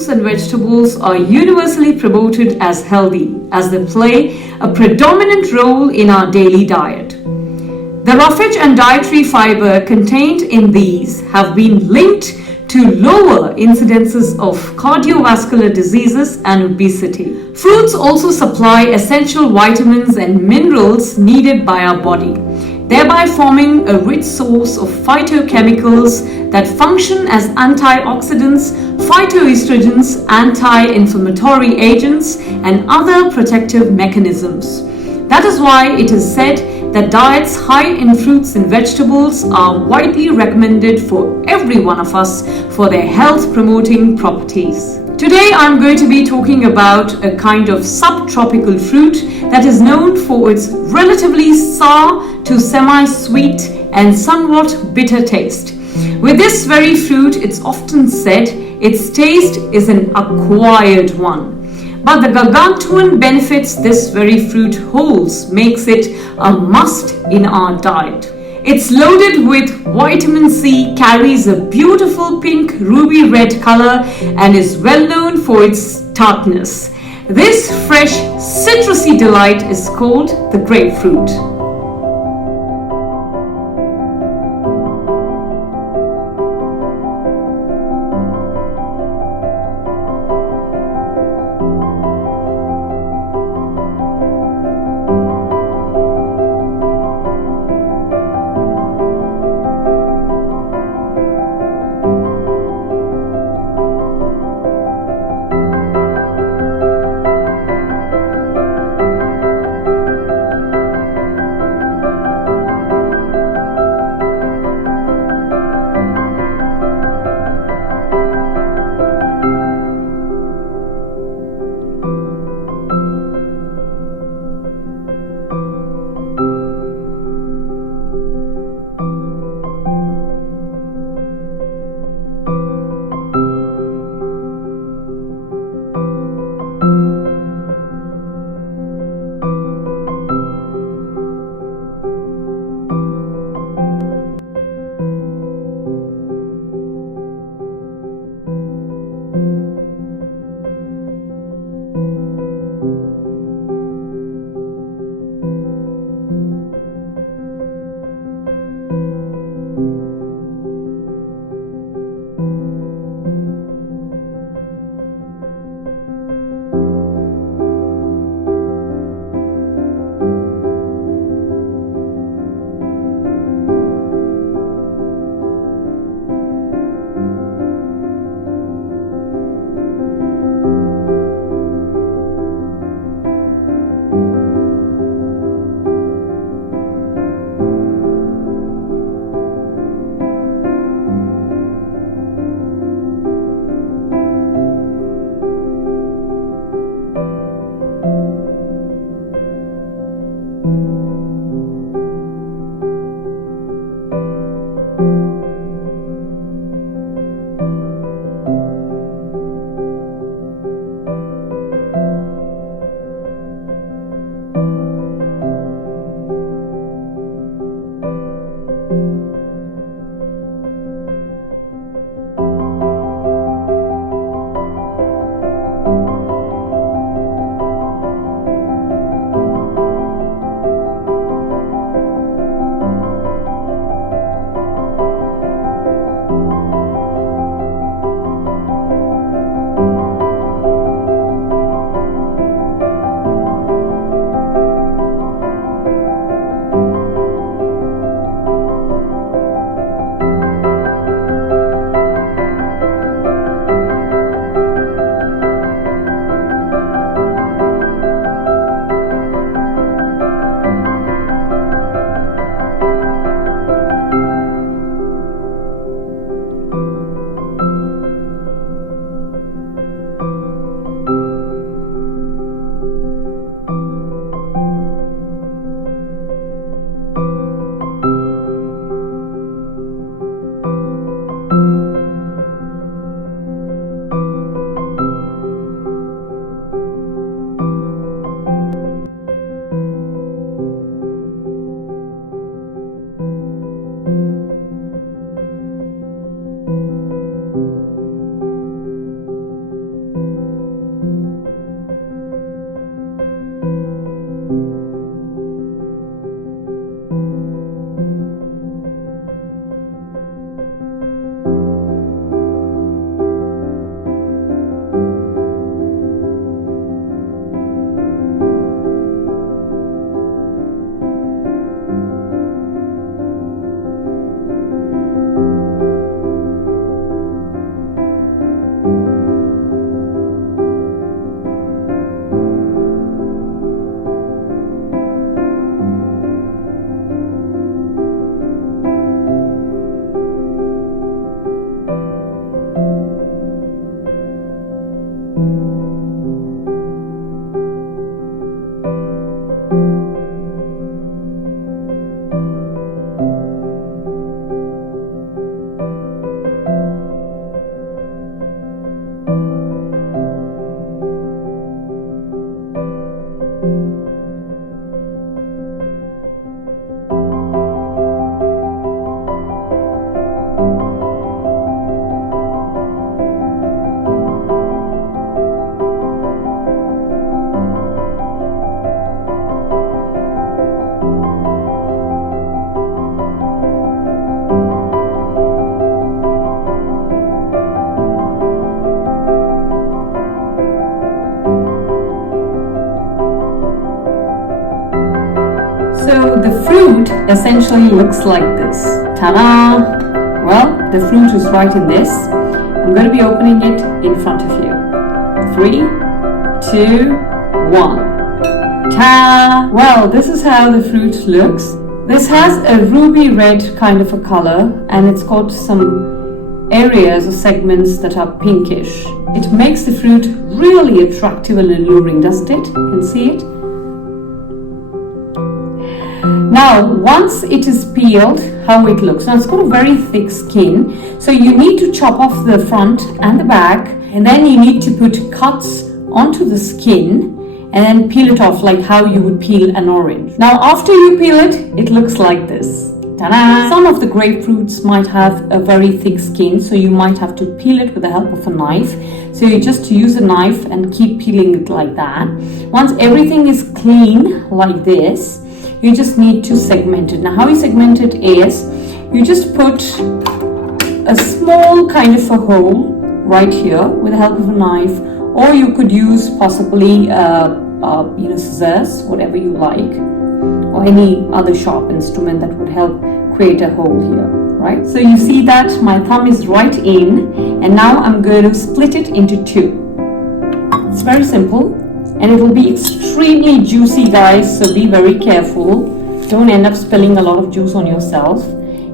fruits and vegetables are universally promoted as healthy, as they play a predominant role in our daily diet. The roughage and dietary fiber contained in these have been linked to lower incidences of cardiovascular diseases and obesity. Fruits also supply essential vitamins and minerals needed by our body, thereby forming a rich source of phytochemicals that function as antioxidants, phytoestrogens, anti-inflammatory agents, and other protective mechanisms. That is why it is said that diets high in fruits and vegetables are widely recommended for every one of us for their health-promoting properties. Today I'm going to be talking about a kind of subtropical fruit that is known for its relatively sour to semi-sweet and somewhat bitter taste. With this very fruit, it's often said its taste is an acquired one. But the gargantuan benefits this very fruit holds makes it a must in our diet. It's loaded with vitamin C, carries a beautiful pink ruby red color, and is well known for its tartness. This fresh citrusy delight is called the grapefruit. fruit essentially looks like this. Ta-da! Well, the fruit is right in this. I'm going to be opening it in front of you. 3, 2, 1. Ta! Well, this is how the fruit looks. This has a ruby red kind of a color, and it's got some areas or segments that are pinkish. It makes the fruit really attractive and alluring, doesn't it? You can see it. Now, once it is peeled, how it looks. Now, it's got a very thick skin, so you need to chop off the front and the back, and then you need to put cuts onto the skin and then peel it off like how you would peel an orange. Now, after you peel it, it looks like this. Ta-da! Some of the grapefruits might have a very thick skin, so you might have to peel it with the help of a knife. So you just use a knife and keep peeling it like that. Once everything is clean like this, you just need to segment it. Now, how you segment it is, you just put a small kind of a hole right here with the help of a knife, or you could use possibly scissors, whatever you like, or any other sharp instrument that would help create a hole here, right? So you see that my thumb is right in, and now I'm going to split it into 2. It's very simple, and it will be extremely juicy, guys, so be very careful. Don't end up spilling a lot of juice on yourself.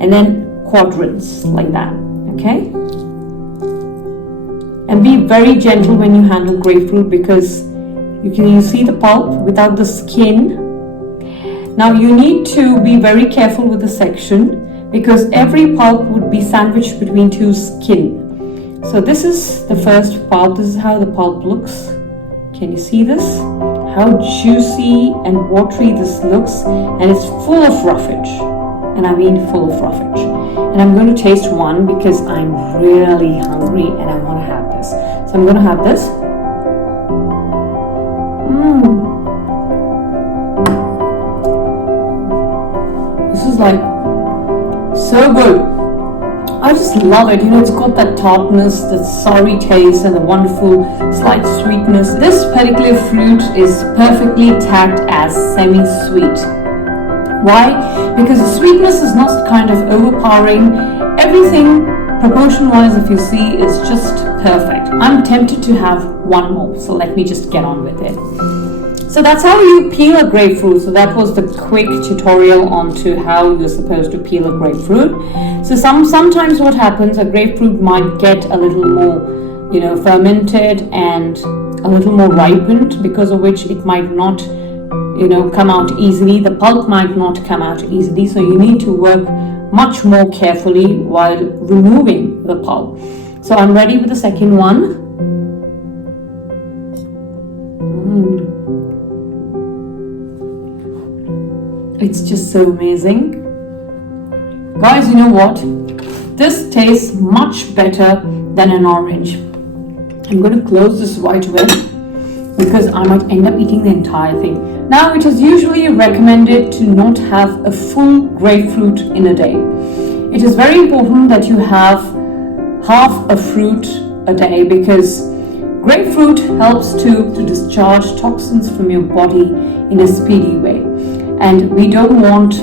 And then quadrants like that, okay? And be very gentle when you handle grapefruit, because you see the pulp without the skin. Now you need to be very careful with the section, because every pulp would be sandwiched between 2 skin. So this is the first pulp. This is how the pulp looks. Can you see this? How juicy and watery this looks, and it's full of roughage. And I mean full of roughage. And I'm going to taste one because I'm really hungry and I want to have this. So I'm going to have this. This is like so good. I just love it. It's got that tartness, that soury taste, and the wonderful slight sweetness. This particular fruit is perfectly tagged as semi-sweet. Why? Because the sweetness is not kind of overpowering. Everything, proportion-wise, if you see, is just perfect. I'm tempted to have one more, so let me just get on with it. So that's how you peel a grapefruit. So that was the quick tutorial onto how you're supposed to peel a grapefruit. So sometimes what happens, a grapefruit might get a little more, fermented and a little more ripened, because of which it might not, come out easily. The pulp might not come out easily. So you need to work much more carefully while removing the pulp. So I'm ready with the second one. It's just so amazing. Guys, you know what? This tastes much better than an orange. I'm going to close this right away because I might end up eating the entire thing. Now, it is usually recommended to not have a full grapefruit in a day. It is very important that you have half a fruit a day, because grapefruit helps to discharge toxins from your body in a speedy way. And we don't want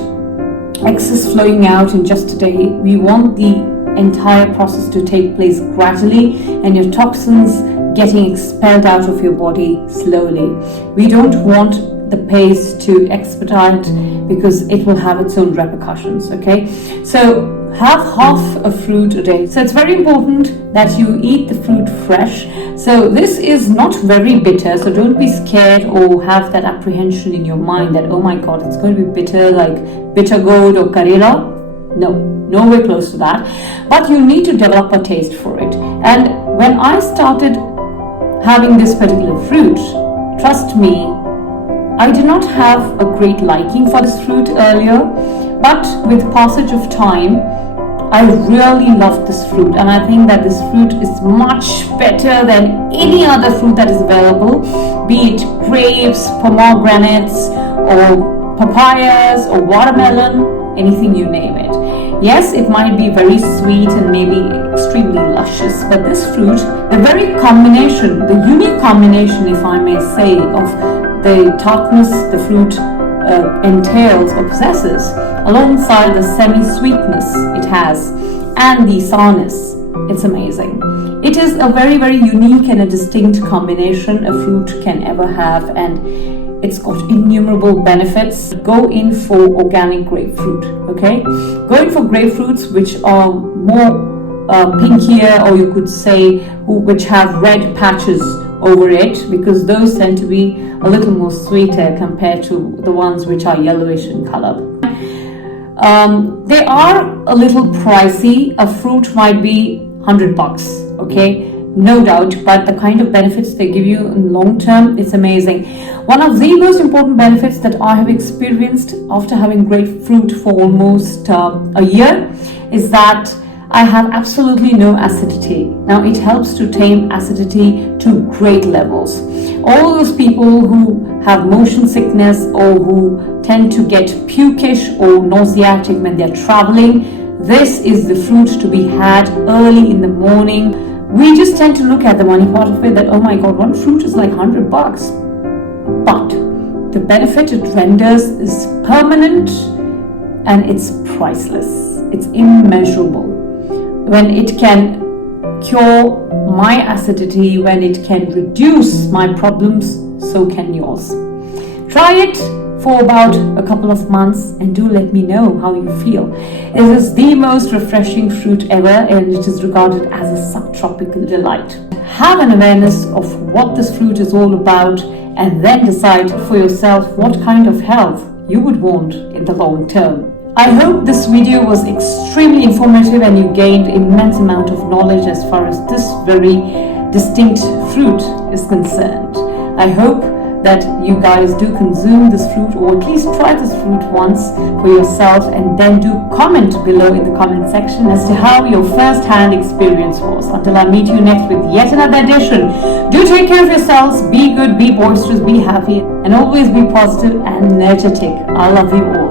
excess flowing out in just a day. We want the entire process to take place gradually and your toxins getting expelled out of your body slowly. We don't want the pace to expedite, because it will have its own repercussions, okay? So have half a fruit a day. So it's very important that you eat the fruit fresh. So this is not very bitter, so don't be scared or have that apprehension in your mind that, oh my god, it's going to be bitter like bitter gourd or karela. No, nowhere close to that. But you need to develop a taste for it. And when I started having this particular fruit, trust me, I did not have a great liking for this fruit earlier, but with passage of time, I really loved this fruit, and I think that this fruit is much better than any other fruit that is available, be it grapes, pomegranates, or papayas, or watermelon, anything you name it. Yes, it might be very sweet and maybe extremely luscious, but this fruit, the very combination, the unique combination, if I may say, of the tartness the fruit entails or possesses, alongside the semi-sweetness it has and the sourness. It's amazing. It is a very, very unique and a distinct combination a fruit can ever have, and it's got innumerable benefits. Go in for organic grapefruit, okay? Go in for grapefruits which are more pinkier, or you could say which have red patches over it, because those tend to be a little more sweeter compared to the ones which are yellowish in color. They are a little pricey. A fruit might be $100, okay, no doubt, but the kind of benefits they give you in long term, it's amazing. One of the most important benefits that I have experienced after having grapefruit for almost a year is that I have absolutely no acidity. Now it helps to tame acidity to great levels. All those people who have motion sickness or who tend to get pukish or nauseatic when they're traveling, this is the fruit to be had early in the morning. We just tend to look at the money part of it, that oh my god, one fruit is like $100. But the benefit it renders is permanent and it's priceless. It's immeasurable. When it can cure my acidity, when it can reduce my problems, so can yours. Try it for about a couple of months and do let me know how you feel. It is the most refreshing fruit ever, and it is regarded as a subtropical delight. Have an awareness of what this fruit is all about, and then decide for yourself what kind of health you would want in the long term. I hope this video was extremely informative and you gained immense amount of knowledge as far as this very distinct fruit is concerned. I hope that you guys do consume this fruit, or at least try this fruit once for yourself, and then do comment below in the comment section as to how your first-hand experience was. Until I meet you next with yet another edition, do take care of yourselves, be good, be boisterous, be happy, and always be positive and energetic. I love you all.